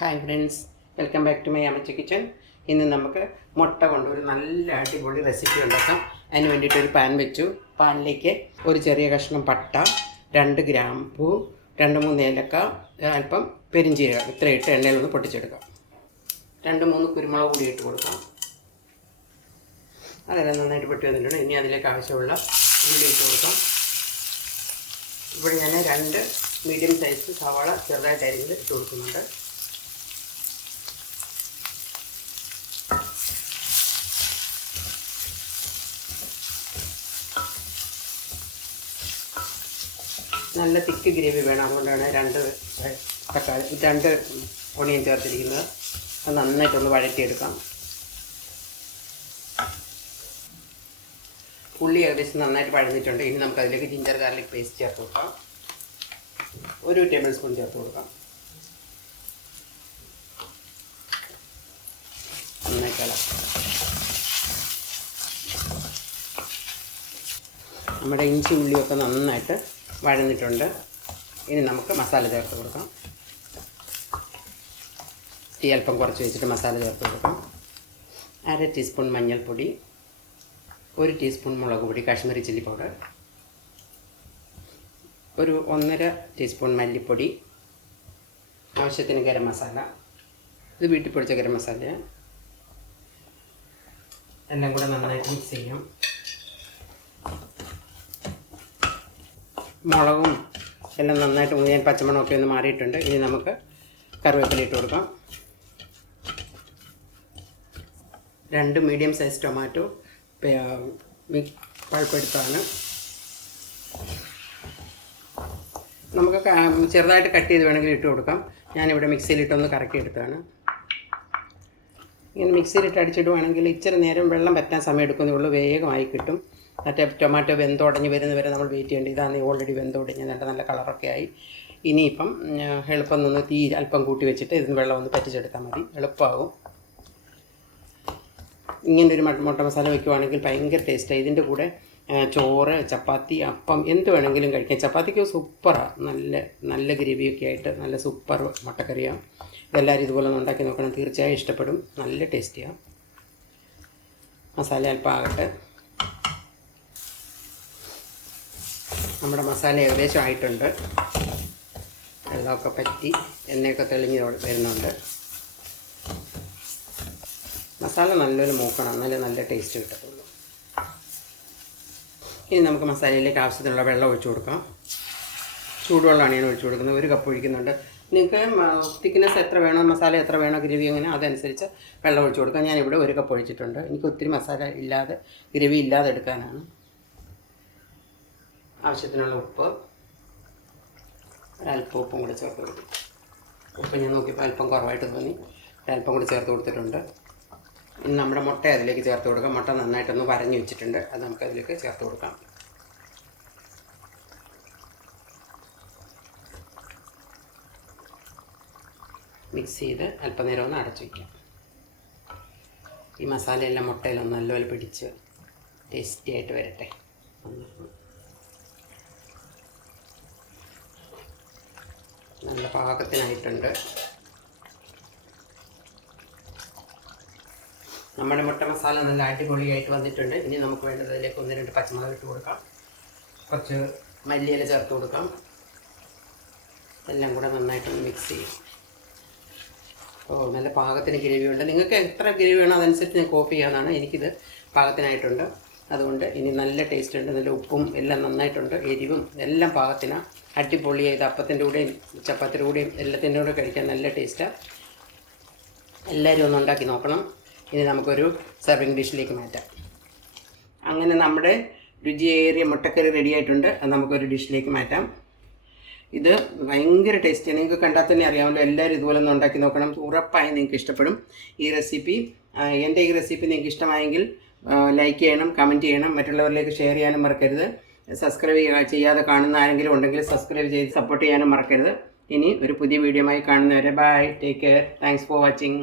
Hi friends, welcome back to my Ammachi kitchen. ഇന്ന് നമുക്ക് മുട്ട കൊണ്ട് ഒരു നല്ല അടിപൊളി റെസിപ്പി ഉണ്ടാക്കാം. അതിന് വേണ്ടിയിട്ടൊരു പാൻ വെച്ചു. പാനിലേക്ക് ഒരു ചെറിയ കഷ്ണം പട്ട, 2 ഗ്രാമ്പൂ, 2-3 ഏലക്ക, അല്പം പെരിഞ്ചീരകം ഇത്ര ഇട്ട് എണ്ണയിലൊന്ന് പൊട്ടിച്ചെടുക്കാം. 2-3 കുരുമുളക് കൂടി ഇട്ട് കൊടുക്കാം. അതെല്ലാം നന്നായിട്ട് പൊട്ടി വന്നിട്ടുണ്ട്. ഇനി അതിലേക്ക് ആവശ്യമുള്ള ഉള്ളി ഇട്ട് കൊടുക്കാം. ഇവിടെ ഞാൻ 2 മീഡിയം സൈസ് സവാള ചെറുതായിട്ട് അരിഞ്ഞ് ഇട്ട് കൊടുക്കുന്നുണ്ട്. നല്ല തിക്ക് ഗ്രേവി വേണം, അതുകൊണ്ടാണ് 2 ഒണിയൻ ചേർത്തിരിക്കുന്നത്. അത് നന്നായിട്ടൊന്ന് വഴറ്റിയെടുക്കാം. ഉള്ളി ഏകദേശം നന്നായിട്ട് വഴന്നിട്ടുണ്ട്. ഇനി നമുക്ക് അതിലേക്ക് ജിഞ്ചർ ഗാർലിക് പേസ്റ്റ് ചേർത്ത് കൊടുക്കാം. 1 ടേബിൾ സ്പൂൺ ചേർത്ത് കൊടുക്കാം. നന്നായിട്ട് ഇളക്കാം. നമ്മുടെ ഇഞ്ചി ഉള്ളിയൊക്കെ നന്നായിട്ട് വഴന്നിട്ടുണ്ട്. ഇനി നമുക്ക് മസാല ചേർത്ത് കൊടുക്കാം. തീ അല്പം കുറച്ച് വെച്ചിട്ട് മസാല ചേർത്ത് കൊടുക്കാം. 1/2 ടീസ്പൂൺ മഞ്ഞൾപ്പൊടി, 1 ടീസ്പൂൺ മുളക് പൊടി കാശ്മീരി ചില്ലി പൗഡർ, 1.5 ടീസ്പൂൺ മല്ലിപ്പൊടി, ആവശ്യത്തിന് ഗരം മസാല. ഇത് വീട്ടിൽ പൊടിച്ച ഗരം മസാലയാണ്. എല്ലാം കൂടെ നന്നായിട്ട് മിക്സ് ചെയ്യാം. മുളകും എല്ലാം നന്നായിട്ട് മുഴുവൻ പച്ചമണമൊക്കെ ഒന്ന് മാറിയിട്ടുണ്ട്. ഇനി നമുക്ക് കറിവേപ്പില ഇട്ട് കൊടുക്കാം. 2 മീഡിയം സൈസ് ടൊമാറ്റോ പഴുപ്പെടുത്താണ്. നമുക്ക് ചെറുതായിട്ട് കട്ട് ചെയ്ത് വേണമെങ്കിൽ ഇട്ട് കൊടുക്കാം. ഞാനിവിടെ മിക്സിയിലിട്ടൊന്ന് കറക്കി എടുത്താണ്. ഇങ്ങനെ മിക്സിയിലിട്ട് അടിച്ചിടുവാണെങ്കിൽ ഇച്ചിരി നേരം വെള്ളം പറ്റാൻ സമയം എടുക്കുന്നേ ഉള്ളൂ, വേഗമായി കിട്ടും. മറ്റേ ടൊമാറ്റോ വെന്തുടഞ്ഞ് വരുന്നവരെ നമ്മൾ വെയിറ്റ് ചെയ്യേണ്ടത്. ഇതാണ് ഓൾറെഡി വെന്തുടഞ്ഞ് നല്ല കളറൊക്കെ ആയി. ഇനിയിപ്പം എളുപ്പം നിന്ന് തീ അല്പം കൂട്ടി വെച്ചിട്ട് ഇതിന് വെള്ളം ഒന്ന് പറ്റിച്ചെടുത്താൽ മതി, എളുപ്പമാകും. ഇങ്ങനൊരു മുട്ട മസാല വയ്ക്കുവാണെങ്കിൽ ഭയങ്കര ടേസ്റ്റാണ്. ഇതിൻ്റെ കൂടെ ചോറ്, ചപ്പാത്തി, അപ്പം എന്ത് വേണമെങ്കിലും കഴിക്കാം. ചപ്പാത്തിക്ക് സൂപ്പറാണ്. നല്ല ഗ്രേവിയൊക്കെ ആയിട്ട് നല്ല സൂപ്പർ മുട്ടക്കറിയാണ്. ഇതെല്ലാവരും ഇതുപോലെ ഒന്ന് ഉണ്ടാക്കി നോക്കണം, തീർച്ചയായും ഇഷ്ടപ്പെടും. നല്ല ടേസ്റ്റിയാണ്. മസാല അല്പം ആകട്ടെ. നമ്മുടെ മസാല ഏകദേശം ആയിട്ടുണ്ട്. വെള്ളമൊക്കെ പറ്റി എണ്ണയൊക്കെ തെളിഞ്ഞ് വരുന്നുണ്ട്. മസാല നല്ലൊരു മൂക്കണം, എന്നാലേ നല്ല ടേസ്റ്റ് കിട്ടത്തുള്ളൂ. ഇനി നമുക്ക് മസാലയിലേക്ക് ആവശ്യത്തിനുള്ള വെള്ളം ഒഴിച്ചു കൊടുക്കാം. ചൂടുവെള്ളമാണ് ഞാൻ ഒഴിച്ചു കൊടുക്കുന്നത്. 1 കപ്പ് ഒഴിക്കുന്നുണ്ട്. നിങ്ങൾക്ക് തിക്നെസ് എത്ര വേണോ, മസാല എത്ര വേണോ, ഗ്രേവി അങ്ങനെ അതനുസരിച്ച് വെള്ളം ഒഴിച്ചു കൊടുക്കാം. ഞാനിവിടെ 1 കപ്പ് ഒഴിച്ചിട്ടുണ്ട്. എനിക്ക് ഒത്തിരി മസാല ഇല്ലാതെ, ഗ്രേവി ഇല്ലാതെ എടുക്കാനാണ്. ആവശ്യത്തിനുള്ള ഉപ്പ്, ഒരല്പം ഉപ്പും കൂടി ചേർത്ത് കൊടുക്കും. ഉപ്പ് ഞാൻ നോക്കിയപ്പോൾ അല്പം കുറവായിട്ട് തോന്നി, ഒരല്പം കൂടി ചേർത്ത് കൊടുത്തിട്ടുണ്ട്. ഇനി നമ്മുടെ മുട്ട അതിലേക്ക് ചേർത്ത് കൊടുക്കാം. മുട്ട നന്നായിട്ടൊന്ന് വരഞ്ഞ് വെച്ചിട്ടുണ്ട്, അത് നമുക്കതിലേക്ക് ചേർത്ത് കൊടുക്കാം. മിക്സ് ചെയ്ത് അല്പനേരം ഒന്ന് അടച്ചു വയ്ക്കാം. ഈ മസാലയെല്ലാം മുട്ടയിലൊന്ന് നല്ലപോലെ പിടിച്ച് ടേസ്റ്റി ആയിട്ട് വരട്ടെ. നല്ല പാകത്തിനായിട്ടുണ്ട്. നമ്മുടെ മുട്ട മസാല നല്ല അടിപൊളിയായിട്ട് വന്നിട്ടുണ്ട്. ഇനി നമുക്ക് വേണ്ടത് അതിലേക്ക് 1-2 പച്ചമുളക് ഇട്ട് കൊടുക്കാം. കുറച്ച് മല്ലിയില ചേർത്ത് കൊടുക്കാം. എല്ലാം കൂടെ നന്നായിട്ടൊന്ന് മിക്സ് ചെയ്യും. നല്ല പാകത്തിന് ഗ്രേവി ഉണ്ട്. നിങ്ങൾക്ക് എത്ര ഗ്രേവി വേണോ അതനുസരിച്ച് ഞാൻ കോപ്പി ചെയ്യാവുന്നതാണ്. എനിക്കിത് പാകത്തിനായിട്ടുണ്ട്. അതുകൊണ്ട് ഇനി നല്ല ടേസ്റ്റ് ഉണ്ട്. നല്ല ഉപ്പും എല്ലാം നന്നായിട്ടുണ്ട്. എരിവും എല്ലാം പാകത്തിനാണ്. അടിപൊളിയായത് അപ്പത്തിൻ്റെ കൂടെയും ചപ്പാത്തിയുടെ കൂടെയും എല്ലാത്തിൻ്റെ കൂടെ കഴിക്കാൻ നല്ല ടേസ്റ്റാണ്. എല്ലാവരും ഒന്ന് ഉണ്ടാക്കി നോക്കണം. ഇനി നമുക്കൊരു സെർവിങ് ഡിഷിലേക്ക് മാറ്റാം. അങ്ങനെ നമ്മുടെ രുചിയേറിയ മുട്ടക്കറി റെഡി ആയിട്ടുണ്ട്. അത് നമുക്കൊരു ഡിഷിലേക്ക് മാറ്റാം. ഇത് ഭയങ്കര ടേസ്റ്റിയാണ്. നിങ്ങൾക്ക് കണ്ടാൽ തന്നെ അറിയാമല്ലോ. എല്ലാവരും ഇതുപോലെ ഒന്ന് ഉണ്ടാക്കി നോക്കണം. ഉറപ്പായി നിങ്ങൾക്ക് ഇഷ്ടപ്പെടും ഈ റെസിപ്പി. എൻ്റെ ഈ റെസിപ്പി നിങ്ങൾക്ക് ഇഷ്ടമായെങ്കിൽ ലൈക്ക് ചെയ്യണം, കമൻറ്റ് ചെയ്യണം, മറ്റുള്ളവരിലേക്ക് ഷെയർ ചെയ്യാനും മറക്കരുത്. സബ്സ്ക്രൈബ് ചെയ്യാതെ കാണുന്ന ആരെങ്കിലും ഉണ്ടെങ്കിൽ സബ്സ്ക്രൈബ് ചെയ്ത് സപ്പോർട്ട് ചെയ്യാനും മറക്കരുത്. ഇനി ഒരു പുതിയ വീഡിയോയുമായി കാണുന്നവരെ bye, take care, thanks for watching.